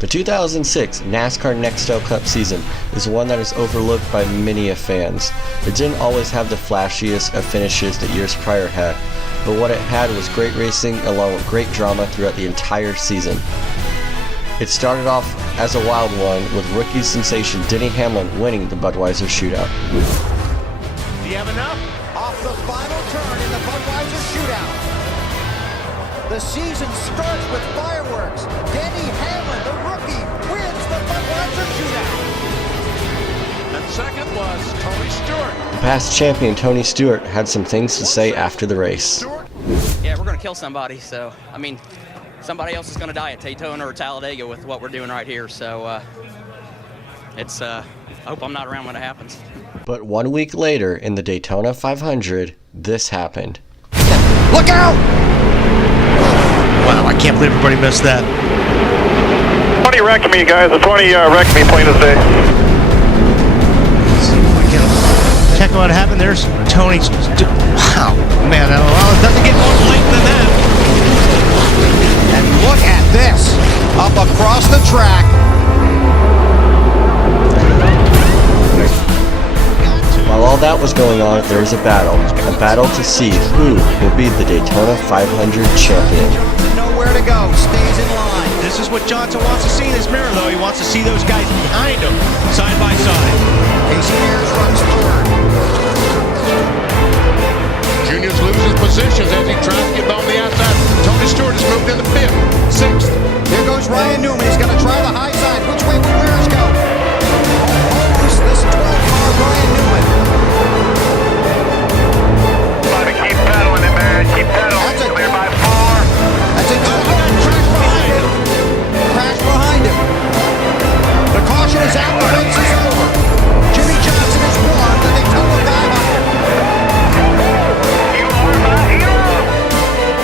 The 2006 NASCAR Nextel Cup season is one that is overlooked by many fans. It didn't always have the flashiest of finishes that years prior had, but what it had was great racing along with great drama throughout the entire season. It started off as a wild one with rookie sensation Denny Hamlin winning the Budweiser shootout. Do you have enough? Off the final turn in the Budweiser shootout. The season starts with fireworks. Denny Hamlin, the rookie, wins the Budweiser shootout. And second was Tony Stewart. Past champion Tony Stewart had some things to say after the race. Yeah, we're going to kill somebody, so, I mean, somebody else is going to die at Daytona or Talladega with what we're doing right here, so I hope I'm not around when it happens. But 1 week later in the Daytona 500, this happened. Look out! Wow, I can't believe everybody missed that. 20 wrecked me, guys. The 20 wrecked me, plain as day. Check what happened. There's Tony. Wow, man, well, it doesn't get more late than that. And look at this, up across the track. While all that was going on, there was a battle to see who will be the Daytona 500 champion. Nowhere to go, stays in line. This is what Johnson wants to see in his mirror, though. He wants to see those guys behind him, side by side. Casey Ayers runs third. Junior's losing positions as he tries to get on the outside. Tony Stewart has moved into fifth, sixth. Here goes Ryan Newman. He's going to try the high side. Which way will Ayers go? This 12-car Ryan Newman. Keep pedaling it, man. Keep pedaling. Clear by 4. That's a good crash behind him. Crash behind him. The caution is out. The race is over. Jimmy Johnson has won the Daytona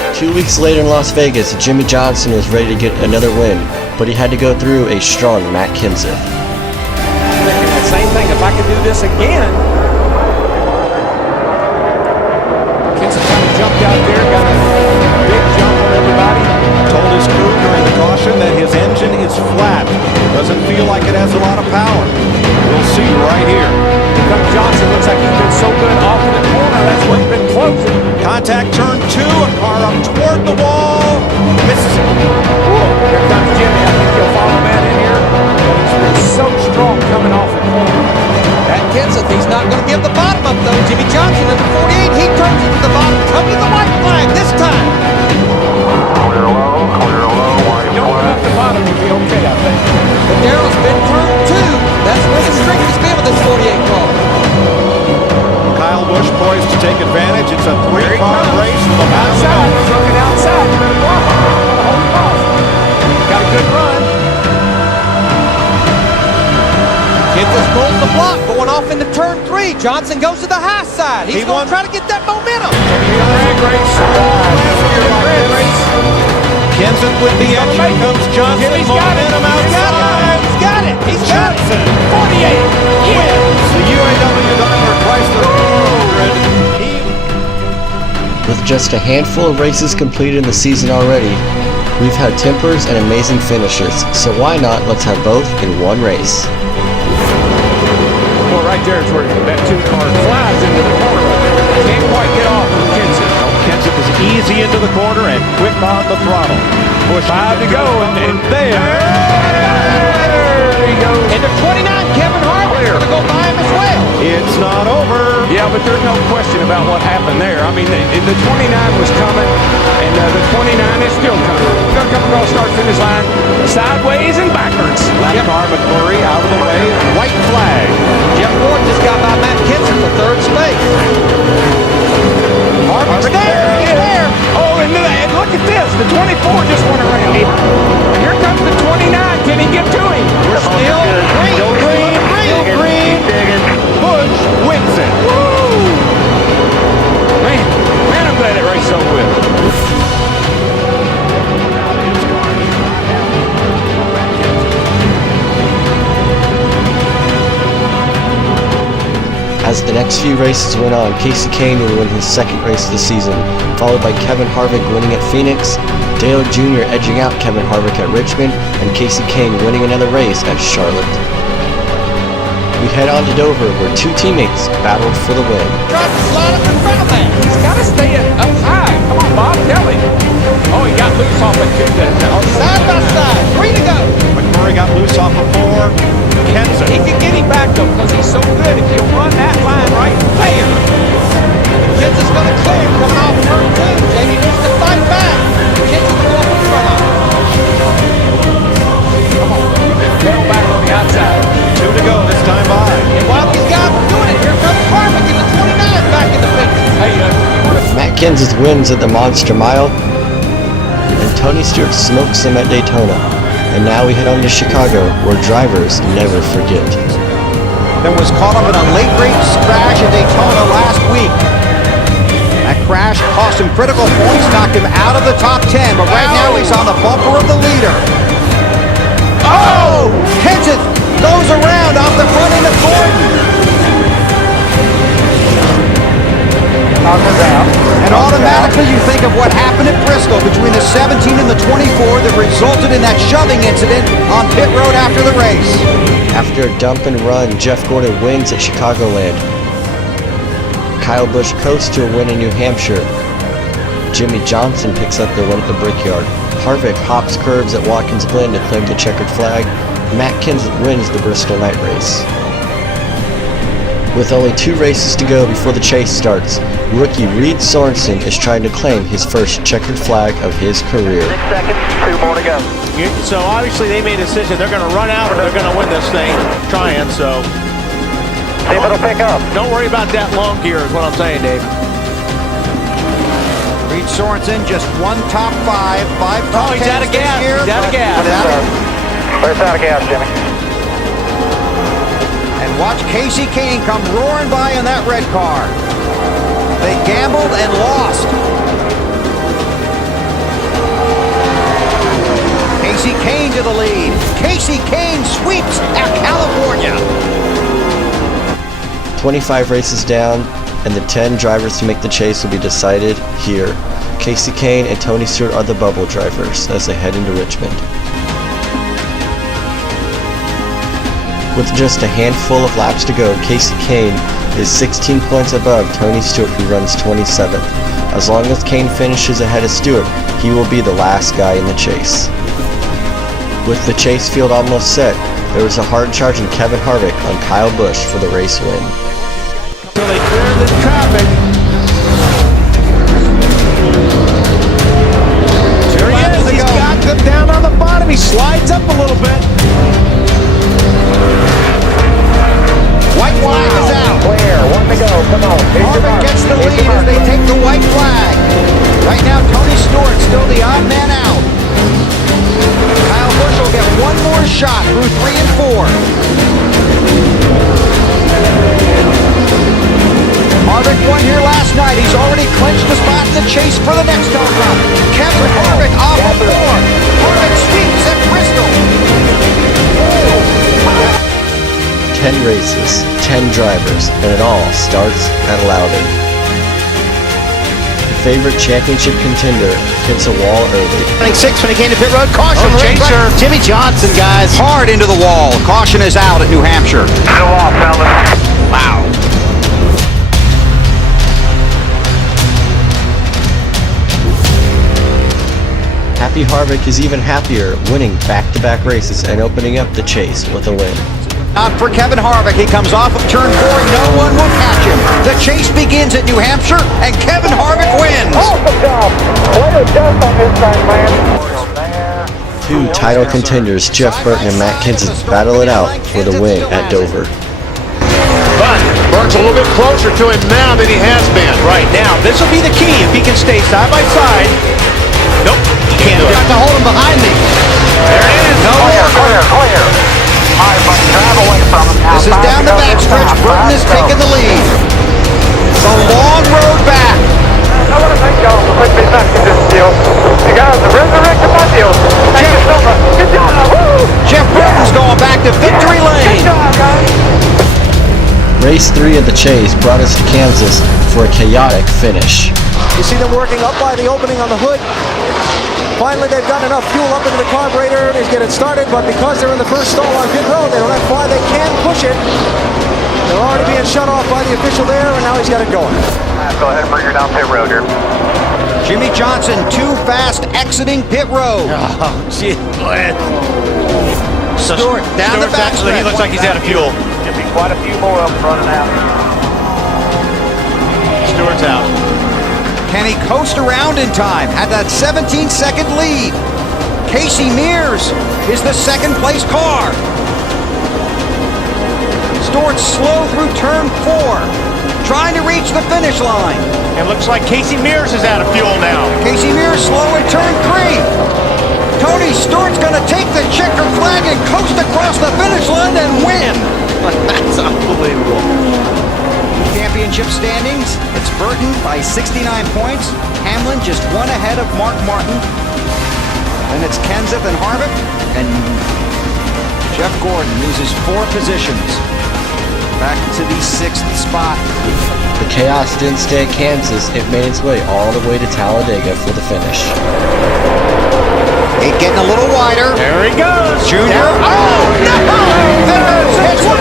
500. 2 weeks later in Las Vegas, Jimmy Johnson was ready to get another win, but he had to go through a strong Matt Kenseth. Thinking the same thing, if I could do this again. Kenseth kind of jumped out there, got a big jump on everybody. Told his crew during the caution that his engine is flat. Doesn't feel like it has a lot of power. We'll see right here. Here comes Johnson, looks like he's been so good off in the corner, that's where he's been closing. Contact turn 2, a car up toward the wall. Misses it. Here comes Jimmy, I think he'll follow that in here. He's been so strong coming off the corner. That Kenseth, he's not going to give the bottom up though. Jimmy Johnson at the 48, he turns it to the bottom. Come to the white flag this time. Clear low, white Don't flag. cut the bottom, you'll be okay, I think. But Darrell's been through 2. That's where the strength has been with this 48 car. Kyle Busch poised to take advantage. It's a 3-car race for the battle. Outside, he's looking outside. You better block him. Hold him off. Got a good run. Kenseth pulls the block, going off into turn 3. Johnson goes to the high side. He's going to try to get that momentum. Drag race. Drag race. Kenseth with the edge. Here comes Johnson. Jimmy's got it. Momentum outside. He's got it. He's got it. Johnson 48. wins the UAW Daimler Chrysler 400. With just a handful of races completed in the season already, we've had tempers and amazing finishes, so why not let's have both in one race. Well, right there is where that 2-car flies into the corner. Can't quite get off with Kenseth. Kenseth is easy into the corner and quick on the throttle. Busch 5 to go, and there he goes. Into 29, Kevin Harvick going to go by him as well. It's not over. Yeah, but there's no question about what happened there. I mean, the 29 was coming, and the 29 is still coming. They're going to come across start-finish line sideways and backwards. Left car McMurray out of the way. White flag. Jeff Ward just got by Matt Kenseth for third space. Harvick's there. He's there. Oh, and look at this. The 24 just went around. Here comes the 29. Can he get to him? We're still green. Green. Busch wins it. Woo! Man, I'm glad that race is over with. the next few races went on, Kasey Kahne would win his second race of the season, followed by Kevin Harvick winning at Phoenix, Dale Jr. edging out Kevin Harvick at Richmond, and Kasey Kahne winning another race at Charlotte. We head on to Dover, where two teammates battled for the win. Tries to slide up in front of that. He's got to stay up high. Come on, Bob, tell him. Oh, he got loose off at 2. Side by side, 3 to go. McMurray got loose off of 4. Kenson. He can get him back, though, because he's so good. If he'll run that line right there. Kenson's going to clear coming off turn 2. Jamie needs to fight back. Kenson's going in front of him. Come on, pedal back on the outside. 2 to go this time by. And while these guys are doing it, here comes Harvick in the 29 back in the picture. Hey, Matt Kenseth wins at the Monster Mile, and Tony Stewart smokes him at Daytona. And now we head on to Chicago, where drivers never forget. There was caught up in a late race crash at Daytona last week. That crash cost him critical points, knocked him out of the top 10, but right now he's on the bumper of the leader. Oh! Kenseth goes around off the front end of Gordon. And automatically you think of what happened at Bristol between the 17 and the 24 that resulted in that shoving incident on pit road after the race. After a dump and run, Jeff Gordon wins at Chicagoland. Kyle Busch coasts to a win in New Hampshire. Jimmy Johnson picks up the win at the Brickyard. Harvick hops curbs at Watkins Glen to claim the checkered flag. Matt Kenseth wins the Bristol night race. With only 2 races to go before the chase starts, rookie Reed Sorensen is trying to claim his first checkered flag of his career. 6 seconds, 2 more to go. So obviously they made a decision. They're going to run out or they're going to win this thing. Trying, so. See if it'll pick up. Don't worry about that long gear is what I'm saying, Dave. Reed Sorensen just 1 top 5, 5 top 10s he's out of gas. this year. He's out of gas. Where's out of gas, Jimmy? And watch Kasey Kahne come roaring by in that red car. They gambled and lost. Kasey Kahne to the lead. Kasey Kahne sweeps at California. 25 races down, and the 10 drivers to make the chase will be decided here. Kasey Kahne and Tony Stewart are the bubble drivers as they head into Richmond. With just a handful of laps to go, Kasey Kahne is 16 points above Tony Stewart, who runs 27th. As long as Kahne finishes ahead of Stewart, he will be the last guy in the chase. With the chase field almost set, there was a hard charging Kevin Harvick on Kyle Busch for the race win. So they clear the traffic. There he is. He's got them down on the bottom. He slides up a little bit. White flag is out. Clear, 1 to go. Come on. Harvick gets the lead as they take the white flag. Right now, Tony Stewart still the odd man out. Kyle Busch will get 1 more shot through 3 and 4. Harvick won here last night. He's already clinched the spot in the chase for the next home run. Kevin Harvick off of 4. Harvick sweeps at Bristol. 10 races, 10 drivers, and it all starts at Loudon. The favorite championship contender hits a wall early. Running 6 when he came to pit road. Caution, chaser. Jimmy Johnson, guys. Hard into the wall. Caution is out at New Hampshire. Go off, fellas. Wow. Happy Harvick is even happier, winning back-to-back races and opening up the chase with a win. Out for Kevin Harvick. He comes off of turn 4. No one will catch him. The chase begins at New Hampshire, and Kevin Harvick wins. Awesome job. Way to dust on this thing, man. Two title contenders, Jeff Burton and Matt Kenseth, battle it out for the win at Dover. But Burton's a little bit closer to him now than he has been. Right now, this will be the key. If he can stay side by side. Nope, he can't do it. Got to hold him behind me. There it is. No more. Clear. All right, buddy, drive away from him. This is down the backstretch. Burton is taking the lead. It's a long road back. I want to thank y'all for putting me back in this deal. You guys have resurrected my deal. Thank you so much. Good job. Woo! Jeff Burton's going back to victory lane. Good job, guys. Race 3 of the chase brought us to Kansas for a chaotic finish. You see them working up by the opening on the hood. Finally, they've got enough fuel up into the carburetor to get it started, but because they're in the first stall on pit road, they don't have far they can push it. They're already being shut off by the official there, and now he's got it going. Go ahead and bring her down pit road here. Jimmy Johnson too fast exiting pit road. Oh, gee. Stewart down the back actually, he looks like he's out of fuel. Should be quite a few more of them running out. Stewart's out. Can he coast around in time? Had that 17-second lead. Casey Mears is the second place car. Stewart slow through turn 4, trying to reach the finish line. It looks like Casey Mears is out of fuel now. Casey Mears slow in turn 3. Tony Stewart's going to take the checker flag and coast across the finish line and win. That's unbelievable. Championship standings, it's Burton by 69 points. Hamlin just one ahead of Mark Martin. Then it's Kenseth and Harvick. And Jeff Gordon loses 4 positions. Back to the 6th spot. The chaos didn't stay at Kansas, it made its way all the way to Talladega for the finish. It getting a little wider. There he goes. Junior. Oh, no! It's 25!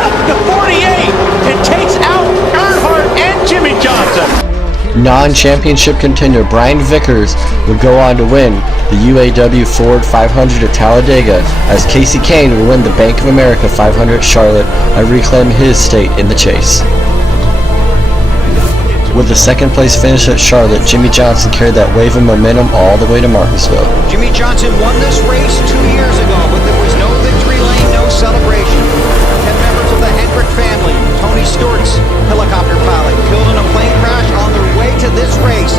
Up to 48! It takes out Earnhardt and Jimmy Johnson. Non-championship contender Brian Vickers would go on to win the UAW Ford 500 at Talladega, as Casey Kane would win the Bank of America 500 at Charlotte and reclaim his state in the chase. With the second place finish at Charlotte, Jimmy Johnson carried that wave of momentum all the way to Martinsville. Jimmy Johnson won this race 2 years ago, but there was no victory lane, no celebration. 10 members of the Hendrick family, Tony Stewart's helicopter pilot, killed in a plane crash on their way to this race.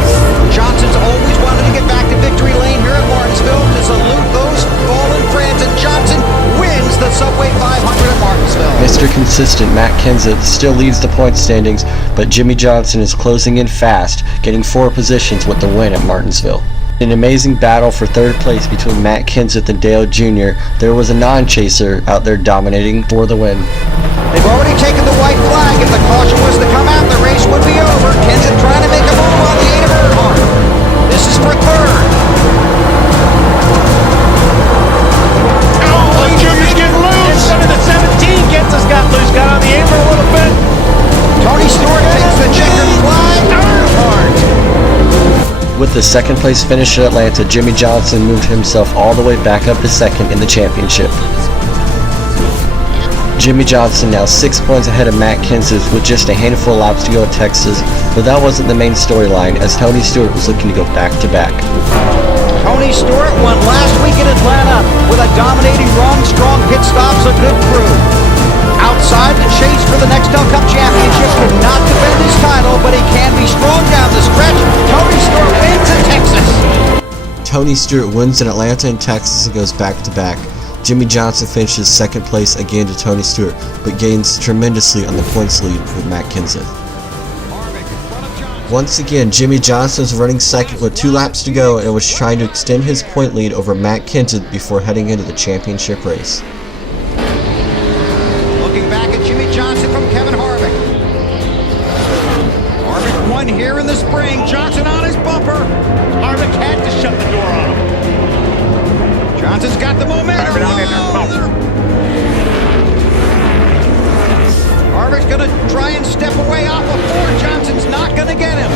Johnson's always wanted to get back to victory lane here at Martinsville to salute those fallen friends, and Johnson wins the Subway 500 at Martinsville. Mr. Consistent Matt Kenseth still leads the point standings, but Jimmy Johnson is closing in fast, getting 4 positions with the win at Martinsville. In an amazing battle for third place between Matt Kenseth and Dale Jr., there was a non-chaser out there dominating for the win. They've already taken the white flag. If the caution was to come out, the race would be over. Kenseth trying to make a move on the 8 of Earnhardt. This is for third. Oh, Junior's getting loose. Some of the 17 Kenseth's got loose, got on the 8 for a little bit. Tony Stewart takes the checkered flag. Earnhardt. With the second place finish at Atlanta, Jimmy Johnson moved himself all the way back up to second in the championship. Jimmy Johnson now 6 points ahead of Matt Kenseth with just a handful of laps to go at Texas, but that wasn't the main storyline, as Tony Stewart was looking to go back to back. Tony Stewart won last week in Atlanta with a dominating run, strong pit stops, a good crew. Outside the chase for the Nextel Cup Championship, could not defend his title, but he can be strong down the stretch. Tony Stewart wins in Texas. Tony Stewart wins in Atlanta and Texas and goes back to back. Jimmy Johnson finishes second place again to Tony Stewart, but gains tremendously on the points lead with Matt Kenseth. Once again, Jimmy Johnson is running second with 2 laps to go and was trying to extend his point lead over Matt Kenseth before heading into the championship race. Looking back at Jimmy Johnson from Kevin Harvick. Harvick won here in the spring. Johnson on his bumper. Harvick had to shut the door on him. Johnson's got the momentum. Harvick's going to try and step away off of Ford. Johnson's not going to get him.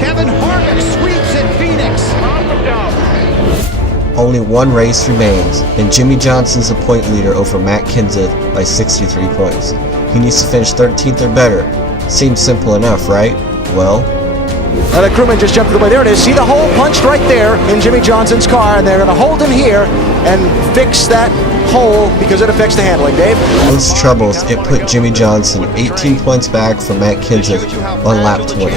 Kevin Harvick sweeps at Phoenix. Only 1 race remains, and Jimmy Johnson's the point leader over Matt Kenseth by 63 points. He needs to finish 13th or better. Seems simple enough, right? Well, The crewman just jumped away. There it is. See the hole punched right there in Jimmy Johnson's car, and they're going to hold him here and fix that hole because it affects the handling. Dave? those troubles, it put Jimmy Johnson 18 points back from Matt Kenseth on lap 20.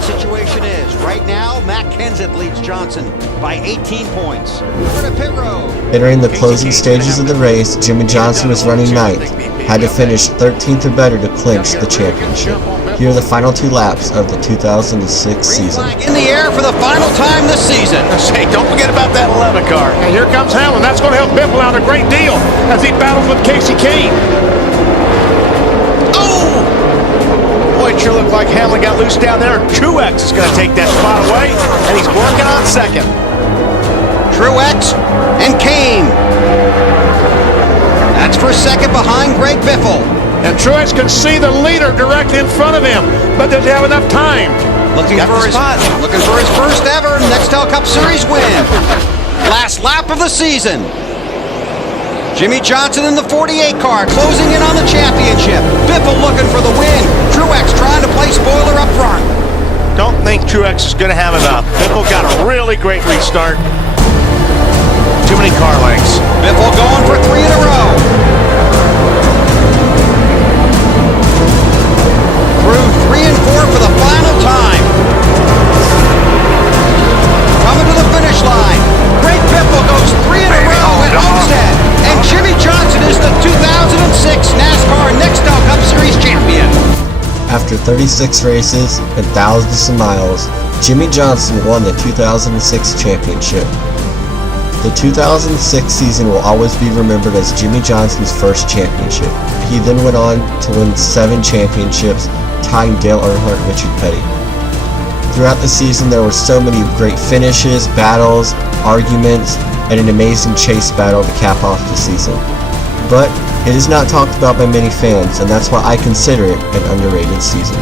Situation is right now. Matt Kenseth leads Johnson by 18 points. Over to pit road. Entering the closing stages of the race, Jimmy Johnson was running 9th, had to finish 13th or better to clinch the championship. Here are the final 2 laps of the 2006 season. In the air for the final time this season. Say, don't forget about that 11 car. And here comes Hamlin. That's going to help Biffle out a great deal as he battles with Casey Kane. sure looked like Hamlin got loose down there. Truex is going to take that spot away, and he's working on second. Truex and Kane. That's for second behind Greg Biffle. And Truex can see the leader directly in front of him, but does he have enough time? Looking for his first ever Nextel Cup Series win. Last lap of the season. Jimmy Johnson in the 48 car, closing in on the championship. Biffle looking for the win. Truex trying to play spoiler up front. Don't think Truex is going to have enough. Biffle got a really great restart. Too many car lengths. Biffle going for 3 in a row. Through 3 and 4 for the final time. Coming to the finish line. Greg Biffle goes 3 in a row at Homestead. And Jimmy Johnson is the 2006 NASCAR Nextel Cup Series champion. After 36 races and thousands of miles, Jimmy Johnson won the 2006 championship. The 2006 season will always be remembered as Jimmy Johnson's first championship. He then went on to win 7 championships, tying Dale Earnhardt and Richard Petty. Throughout the season, there were so many great finishes, battles, arguments, and an amazing chase battle to cap off the season. But it is not talked about by many fans, and that's why I consider it an underrated season.